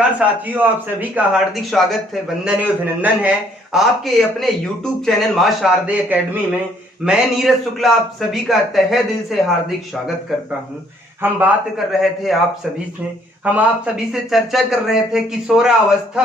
नमस्कार साथियों, आप सभी का हार्दिक स्वागत है, वंदन एवं अभिनंदन है आपके अपने YouTube चैनल मां शारदे एकेडमी में। मैं नीरज शुक्ला आप सभी का तहे दिल से हार्दिक स्वागत करता हूं। हम बात कर रहे थे आप सभी से चर्चा कर रहे थे किशोरावस्था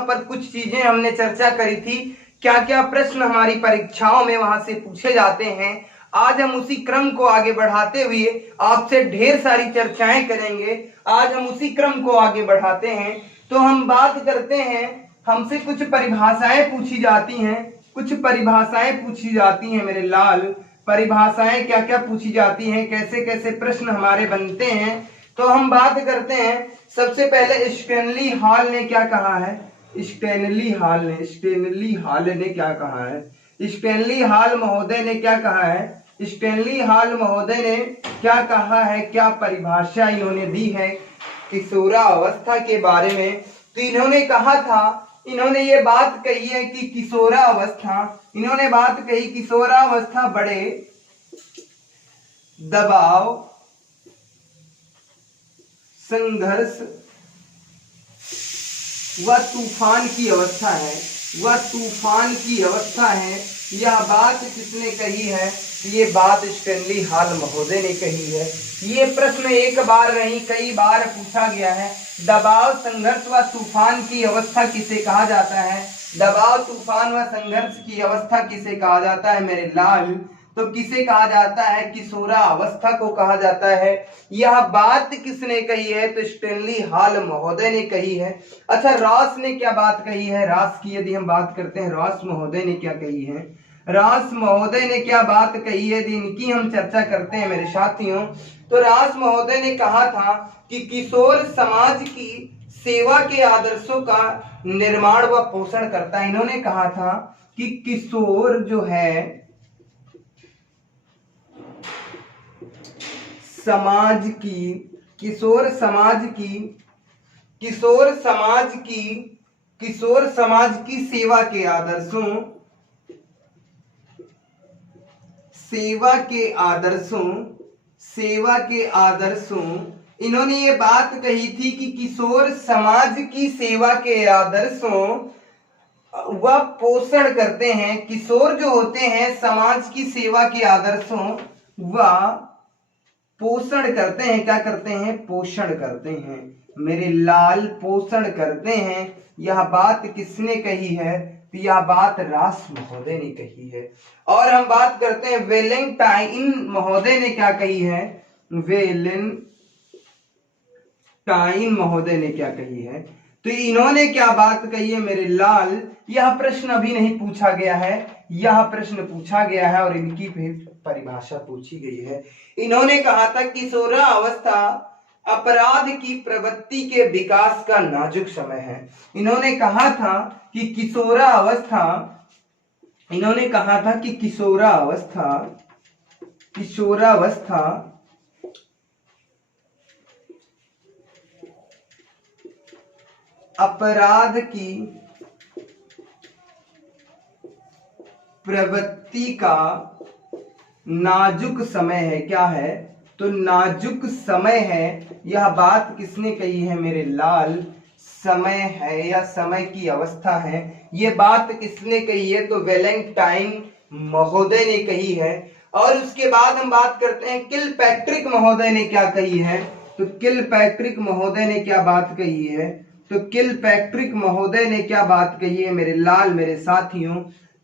पर कुछ चीजें हमने चर्चा करी थी। क्या क्या प्रश्न हमारी परीक्षाओं में वहां से पूछे जाते हैं, आज हम उसी क्रम को आगे बढ़ाते हुए आपसे ढेर सारी चर्चाएं करेंगे। आज हम उसी क्रम को आगे बढ़ाते हैं तो हम बात करते हैं, हमसे कुछ परिभाषाएं पूछी जाती हैं मेरे लाल। परिभाषाएं क्या क्या पूछी जाती हैं, कैसे कैसे प्रश्न हमारे बनते हैं, तो हम बात करते हैं। सबसे पहले स्टैनली हॉल ने क्या कहा है? स्टैनली हॉल महोदय ने क्या कहा है? स्टैनली हॉल महोदय ने क्या कहा है, क्या परिभाषा इन्होंने दी है किशोरावस्था के बारे में? तो इन्होंने ये बात कही है कि किशोरावस्था बड़े दबाव, संघर्ष व तूफान की अवस्था है। यह बात किसने कही है? ये बात स्टैनली हॉल महोदय ने कही है। ये प्रश्न एक बार नहीं कई बार पूछा गया है। दबाव, संघर्ष व तूफान की अवस्था किसे कहा जाता है? दबाव, तूफान व संघर्ष की अवस्था किसे कहा जाता है मेरे लाल? तो किसे कहा जाता है? किशोरावस्था को कहा जाता है। यह बात किसने कही है? तो स्टैनली हॉल महोदय ने कही है। अच्छा, रॉस ने क्या बात कही है? रॉस की यदि हम बात करते हैं, रॉस महोदय ने क्या कही है? रॉस महोदय ने क्या बात कही है, इनकी हम चर्चा करते हैं मेरे साथियों। तो रॉस महोदय ने कहा था कि किशोर समाज की सेवा के आदर्शों का निर्माण व पोषण करता है। इन्होंने कहा था कि किशोर जो है किशोर समाज की सेवा के आदर्शों इन्होंने ये बात कही थी कि किशोर समाज की सेवा के आदर्शों वह पोषण करते हैं। किशोर जो होते हैं समाज की सेवा के आदर्शों व पोषण करते हैं। क्या करते हैं? पोषण करते हैं मेरे लाल, पोषण करते हैं। यह बात किसने कही है? तो यह बात रॉस महोदय ने कही है। और हम बात करते हैं वेलेंटाइन महोदय ने क्या कही है? वेलेंटाइन महोदय ने क्या कही है? तो इन्होंने क्या बात कही है मेरे लाल? यह प्रश्न अभी नहीं पूछा गया है, यह प्रश्न पूछा गया है और इनकी फिर परिभाषा पूछी गई है। इन्होंने कहा था किशोरावस्था अपराध की प्रवृत्ति के विकास का नाजुक समय है। इन्होंने कहा था कि किशोरावस्था अपराध की प्रवृत्ति का नाजुक समय है। क्या है? तो नाजुक समय है। यह बात किसने कही है मेरे लाल? समय है या समय की अवस्था है, ये बात किसने कही है? तो वेलेंटाइन महोदय ने कही है। और उसके बाद हम बात करते हैं किलपैट्रिक महोदय ने क्या कही है। तो किलपैट्रिक महोदय ने क्या बात कही है? तो किलपैट्रिक महोदय ने क्या बात कही है मेरे लाल, मेरे साथियों?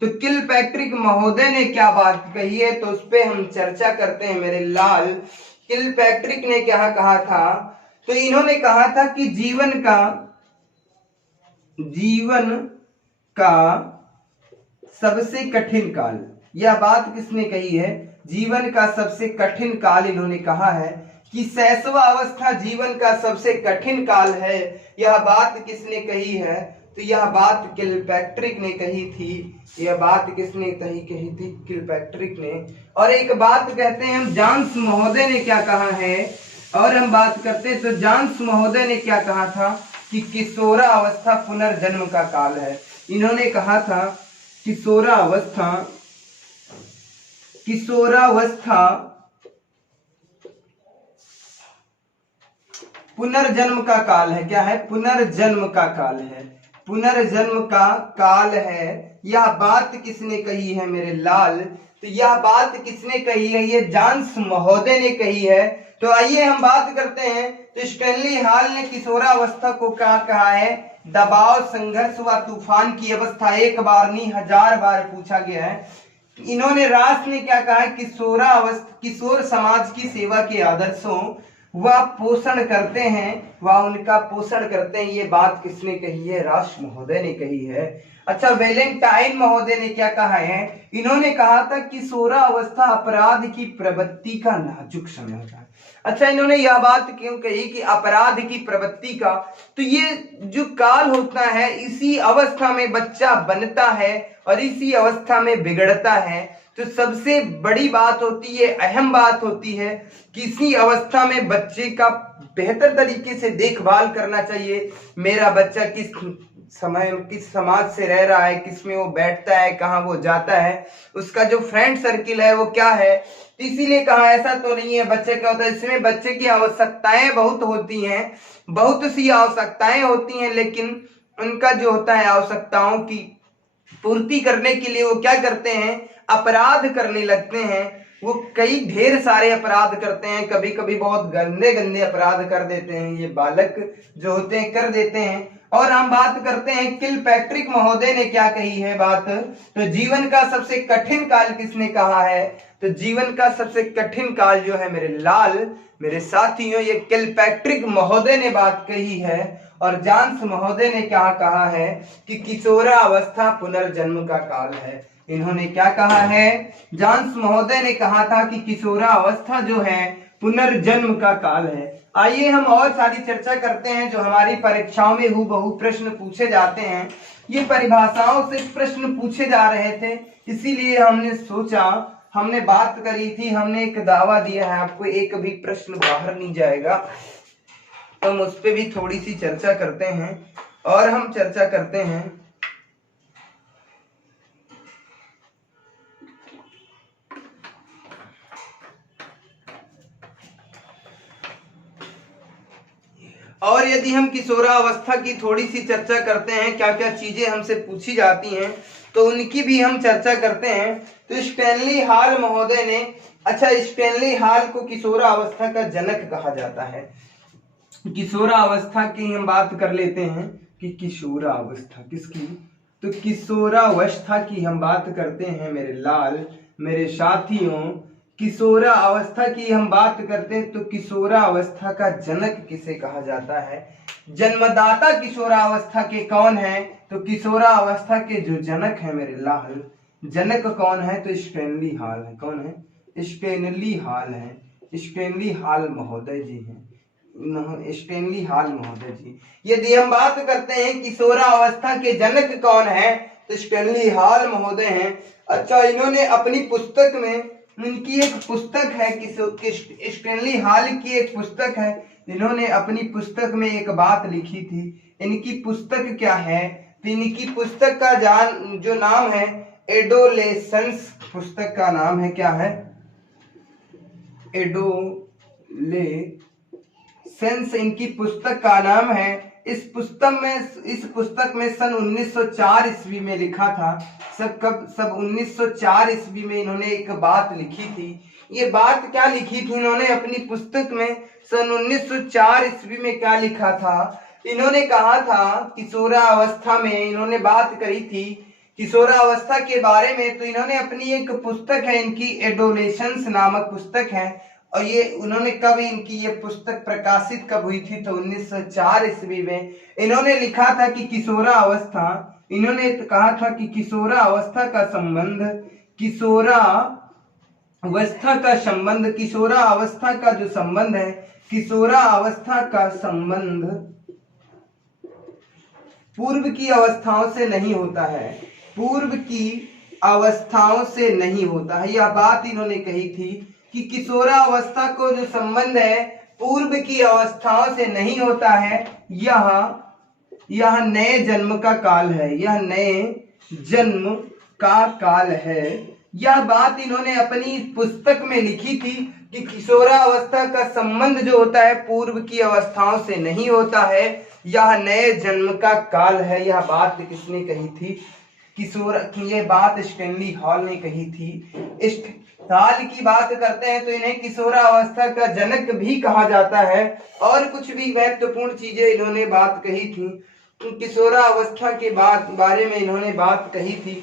तो किलपैट्रिक महोदय ने क्या बात कही है, तो उस पर हम चर्चा करते हैं मेरे लाल। किलपैट्रिक ने क्या कहा था? तो इन्होंने कहा था कि जीवन का सबसे कठिन काल, यह बात किसने कही है? जीवन का सबसे कठिन काल इन्होंने कहा है कि शैशवावस्था जीवन का सबसे कठिन काल है। यह बात किसने कही है? तो यह बात किलपैट्रिक ने कही थी। यह बात किसने कही थी? किलपैट्रिक ने। और एक बात कहते हैं हम, जॉन्स महोदय ने क्या कहा है? और हम बात करते हैं तो जॉन्स महोदय ने क्या कहा था कि किशोरावस्था पुनर्जन्म का काल है। इन्होंने कहा था किशोरावस्था पुनर्जन्म का काल है। क्या है? पुनर्जन्म का काल है, पुनर्जन्म का काल है। यह बात किसने कही है मेरे लाल? तो यह बात किसने कही है? ये जांस महोदय ने कही है। तो आइए हम बात करते हैं। तो स्टैनली हॉल ने किशोरावस्था को क्या कहा है? दबाव, संघर्ष व तूफान की अवस्था। एक बार नहीं 1000 बार पूछा गया है। इन्होंने रास ने क्या कहा? किशोरावस्था, किशोर समाज की सेवा के आदर्शों वह पोषण करते हैं, वह उनका पोषण करते हैं। ये बात किसने कही है? रास महोदय ने कही है। अच्छा, वैलेंटाइन महोदय ने क्या कहा है? इन्होंने कहा था किशोरावस्था अपराध की प्रवृत्ति का नाजुक समय होता है। अच्छा, इन्होंने यह बात क्यों कही कि अपराध की प्रवृत्ति का? तो ये जो काल होता है, इसी अवस्था में बच्चा बनता है और इसी अवस्था में बिगड़ता है। तो सबसे बड़ी बात होती है, अहम बात होती है, किसी अवस्था में बच्चे का बेहतर तरीके से देखभाल करना चाहिए। मेरा बच्चा किस समय, किस समाज से रह रहा है, किस में वो बैठता है, कहाँ वो जाता है, उसका जो फ्रेंड सर्किल है वो क्या है। इसीलिए कहा ऐसा तो नहीं है बच्चे का होता है, इसमें बच्चे की आवश्यकताएं बहुत होती हैं, बहुत सी आवश्यकताएं होती हैं, लेकिन उनका जो होता है आवश्यकताओं की पूर्ति करने के लिए वो क्या करते हैं? अपराध करने लगते हैं। वो कई ढेर सारे अपराध करते हैं, कभी कभी बहुत गंदे गंदे अपराध कर देते हैं, ये बालक जो होते हैं कर देते हैं। और हम बात करते हैं किलपैट्रिक महोदय ने क्या कही है बात? तो जीवन का सबसे कठिन काल किसने कहा है? तो जीवन का सबसे कठिन काल जो है मेरे लाल, मेरे साथियों, ये किलपैट्रिक महोदय ने बात कही है। और जांस महोदय ने क्या कहा है? कि किशोरावस्था पुनर्जन्म का काल है। इन्होंने क्या कहा है? जांस महोदय ने कहा था कि किशोरावस्था जो है पुनर्जन्म का काल है। आइए हम और सारी चर्चा करते हैं जो हमारी परीक्षाओं में हूबहू प्रश्न पूछे जाते हैं। ये परिभाषाओं से प्रश्न पूछे जा रहे थे, इसीलिए हमने सोचा, हमने बात करी थी, हमने एक दावा दिया है आपको, एक भी प्रश्न बाहर नहीं जाएगा। तो हम उस पर भी थोड़ी सी चर्चा करते हैं। और हम चर्चा करते हैं और यदि हम किशोरावस्था की थोड़ी सी चर्चा करते हैं, क्या क्या चीजें हमसे पूछी जाती हैं, तो उनकी भी हम चर्चा करते हैं। तो स्टैनली हॉल महोदय ने, अच्छा, स्टैनली हॉल को किशोरावस्था का जनक कहा जाता है। किशोरावस्था की हम बात कर लेते हैं कि किशोरावस्था किसकी? तो किशोरावस्था की हम बात करते हैं मेरे लाल, मेरे साथियों। किशोरावस्था की हम बात करते हैं तो किशोरावस्था का जनक किसे कहा जाता है? जन्मदाता किशोरावस्था के कौन है? तो किशोरावस्था के जो जनक है मेरे लाल, जनक कौन है? तो स्टैनली हॉल है। कौन है? स्टैनली हॉल है। स्टैनली हॉल महोदय जी हैं, स्टैनली हॉल महोदय जी। यदि हम बात करते हैं किशोरावस्था के जनक कौन है, तो स्टैनली हॉल महोदय हैं। अच्छा, इन्होंने अपनी पुस्तक में, इनकी एक पुस्तक है, स्टैनली हॉल की एक पुस्तक है, इन्होंने अपनी पुस्तक में एक बात लिखी थी। इनकी पुस्तक क्या है? तो इनकी पुस्तक का जो नाम है एडोलेसेंस, पुस्तक का नाम है, क्या है? एडोलेसेंस इनकी पुस्तक का नाम है। इस पुस्तक में सन 1904 ईस्वी में लिखा था। सब 1904 ईस्वी में इन्होंने एक बात लिखी थी। ये बात क्या लिखी थी इन्होंने अपनी पुस्तक में? सन 1904 ईस्वी में क्या लिखा था? इन्होंने कहा था किशोरावस्था में, इन्होंने बात करी थी किशोरावस्था के बारे में। तो इन्होंने अपनी एक पुस्तक है, इनकी एडोलेसेंस नामक पुस्तक है। और ये उन्होंने कब, इनकी ये पुस्तक प्रकाशित कब हुई थी? तो 1904 ईस्वी में। इन्होंने लिखा था कि किशोरावस्था, इन्होंने कहा था कि किशोरावस्था का संबंध, किशोरावस्था का जो संबंध है, किशोरावस्था का संबंध पूर्व की अवस्थाओं से नहीं होता है, पूर्व की अवस्थाओं से नहीं होता है। यह बात इन्होंने कही थी कि किशोरावस्था को जो संबंध है पूर्व की अवस्थाओं से नहीं होता है। यह नए जन्म का काल है, यह नए जन्म का काल है। यह बात इन्होंने अपनी पुस्तक में लिखी थी कि किशोरावस्था का संबंध जो होता है पूर्व की अवस्थाओं से नहीं होता है, यह नए जन्म का काल है। यह बात किसने कही थी? ये बात स्टैनली हॉल ने कही थी। हाल की बात करते हैं तो इन्हें किशोरावस्था का जनक भी कहा जाता है, और कुछ भी महत्वपूर्ण चीजें इन्होंने बात कही थी। किशोरावस्था के बारे में इन्होंने बात कही थी।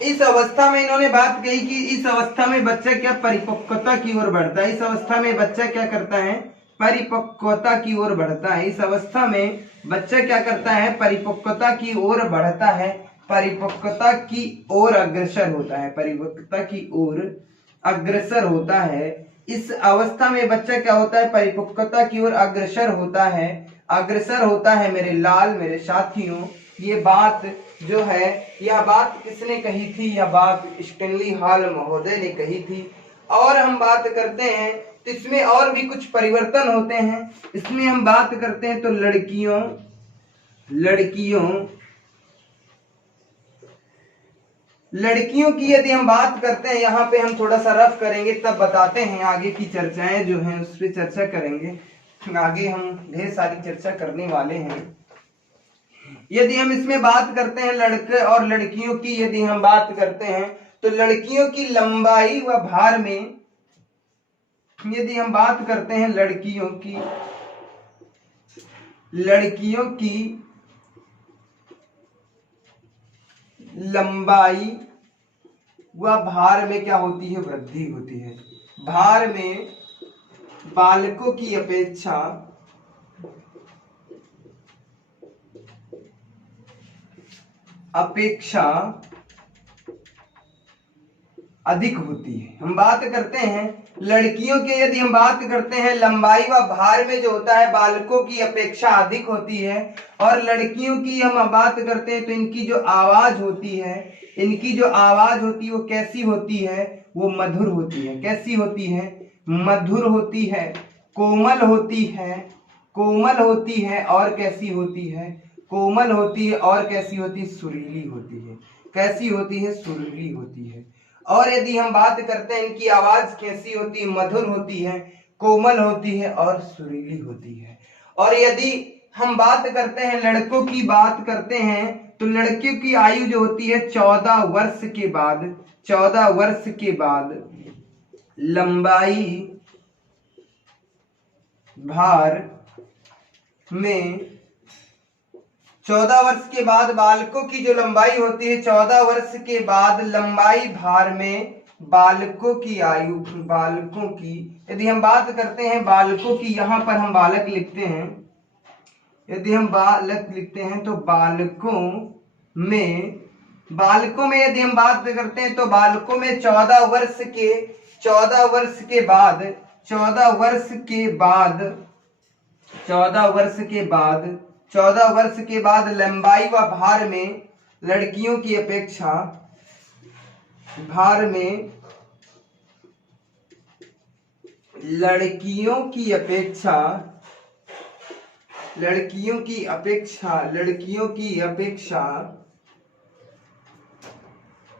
इस अवस्था में इन्होंने बात कही कि इस अवस्था में बच्चा क्या परिपक्वता की ओर बढ़ता है। इस अवस्था में बच्चा क्या करता है? परिपक्वता की ओर बढ़ता है। इस अवस्था में बच्चा क्या करता है? परिपक्वता की ओर बढ़ता है, परिपक्वता की ओर अग्रसर होता है, परिपक्वता की ओर अग्रसर होता है। इस अवस्था में बच्चा क्या होता है? परिपक्वता की ओर अग्रसर होता है, अग्रसर होता है मेरे लाल, मेरे साथियों। ये बात जो है, यह बात किसने कही थी? यह बात स्टैनली हॉल महोदय ने कही थी। और हम बात करते हैं तो इसमें और भी कुछ परिवर्तन होते हैं। इसमें हम बात करते हैं तो लड़कियों की यदि हम बात करते हैं, यहाँ पे हम थोड़ा सा रफ करेंगे, तब बताते हैं आगे की चर्चाएं जो हैं उस पर चर्चा करेंगे। आगे हम ढेर सारी चर्चा करने वाले हैं। यदि हम इसमें बात करते हैं लड़के और लड़कियों की, यदि हम बात करते हैं तो लड़कियों की लंबाई व भार में, यदि हम बात करते हैं लड़कियों की लंबाई व भार में क्या होती है? वृद्धि होती है। भार में बालकों की अपेक्षा अधिक होती है। हम बात करते हैं लड़कियों के, यदि हम बात करते हैं लंबाई व भार में जो होता है बालकों की अपेक्षा अधिक होती है। और लड़कियों की हम बात करते हैं तो इनकी जो आवाज होती है, इनकी जो आवाज होती है वो कैसी होती है? वो मधुर होती है। कैसी होती है? मधुर होती है, कोमल होती है, कोमल होती है। और कैसी होती है? कोमल होती है। और कैसी होती है? सुरीली होती है। कैसी होती है? सुरीली होती है। और यदि हम बात करते हैं इनकी आवाज कैसी होती है? मधुर होती है, कोमल होती है और सुरीली होती है। और यदि हम बात करते हैं लड़कों की बात करते हैं तो लड़कियों की आयु जो होती है 14 वर्ष के बाद, 14 वर्ष के बाद लंबाई भार में, 14 वर्ष के बाद बालकों की जो लंबाई होती है, 14 वर्ष के बाद लंबाई भार में बालकों की आयु, बालकों की यदि हम बात करते हैं बालकों की, यहां पर हम बालक लिखते हैं, यदि हम बालक लिखते हैं तो बालकों में यदि हम बात करते हैं तो बालकों में 14 वर्ष के बाद 14 वर्ष के बाद लंबाई व भार में लड़कियों की अपेक्षा, भार में लड़कियों की अपेक्षा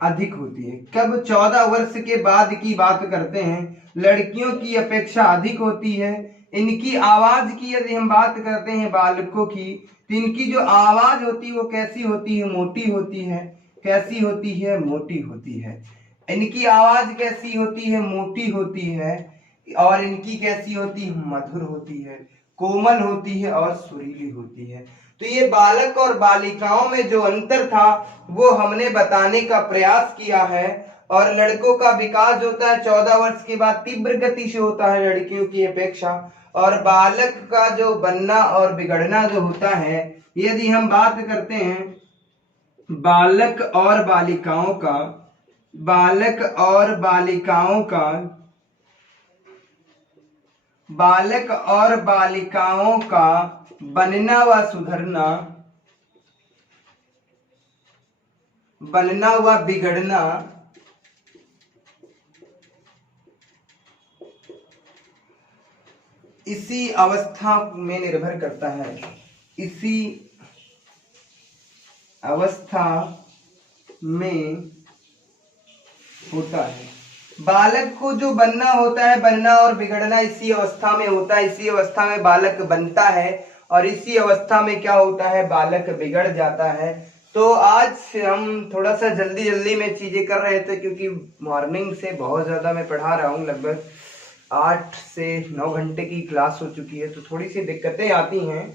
अधिक होती है। कब 14 वर्ष के बाद की बात करते हैं, लड़कियों की अपेक्षा अधिक होती है। इनकी आवाज की यदि हम बात करते हैं बालकों की, तो इनकी जो आवाज होती है वो कैसी होती है? मोटी होती है। कैसी होती है? मोटी होती है। इनकी आवाज कैसी होती है? मोटी होती है। और इनकी कैसी होती है? मधुर होती है, कोमल होती है और सुरीली होती है। तो ये बालक और बालिकाओं में जो अंतर था वो हमने बताने का प्रयास किया है। और लड़कों का विकास होता है 14 वर्ष के बाद तीव्र गति से होता है लड़कियों की अपेक्षा। और बालक का जो बनना और बिगड़ना जो होता है, यदि हम बात करते हैं बालक और बालिकाओं का बनना व सुधरना, बनना व बिगड़ना इसी अवस्था में निर्भर करता है। इसी अवस्था में होता है। बालक को जो बनना होता है, बनना और बिगड़ना इसी अवस्था में होता है। इसी अवस्था में बालक बनता है और इसी अवस्था में क्या होता है, बालक बिगड़ जाता है। तो आज हम थोड़ा सा जल्दी में चीजें कर रहे थे, क्योंकि मॉर्निंग से बहुत ज्यादा मैं पढ़ा रहा हूँ, लगभग 8 से 9 घंटे की क्लास हो चुकी है, तो थोड़ी सी दिक्कतें आती हैं,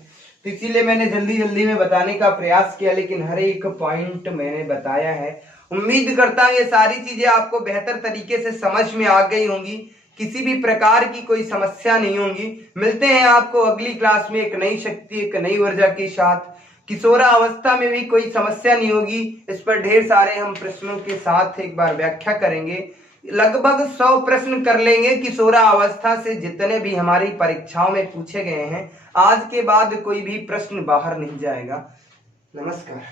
तो इसीलिए मैंने जल्दी में बताने का प्रयास किया, लेकिन हर एक पॉइंट मैंने बताया है। उम्मीद करता हूँ ये सारी चीजें आपको बेहतर तरीके से समझ में आ गई होंगी, किसी भी प्रकार की कोई समस्या नहीं होगी। मिलते हैं आपको अगली क्लास में एक नई शक्ति, एक नई ऊर्जा के साथ। किशोरा अवस्था में भी कोई समस्या नहीं होगी, इस पर ढेर सारे हम प्रश्नों के साथ एक बार व्याख्या करेंगे। लगभग 100 प्रश्न कर लेंगे किशोरा अवस्था से, जितने भी हमारी परीक्षाओं में पूछे गए हैं। आज के बाद कोई भी प्रश्न बाहर नहीं जाएगा। नमस्कार।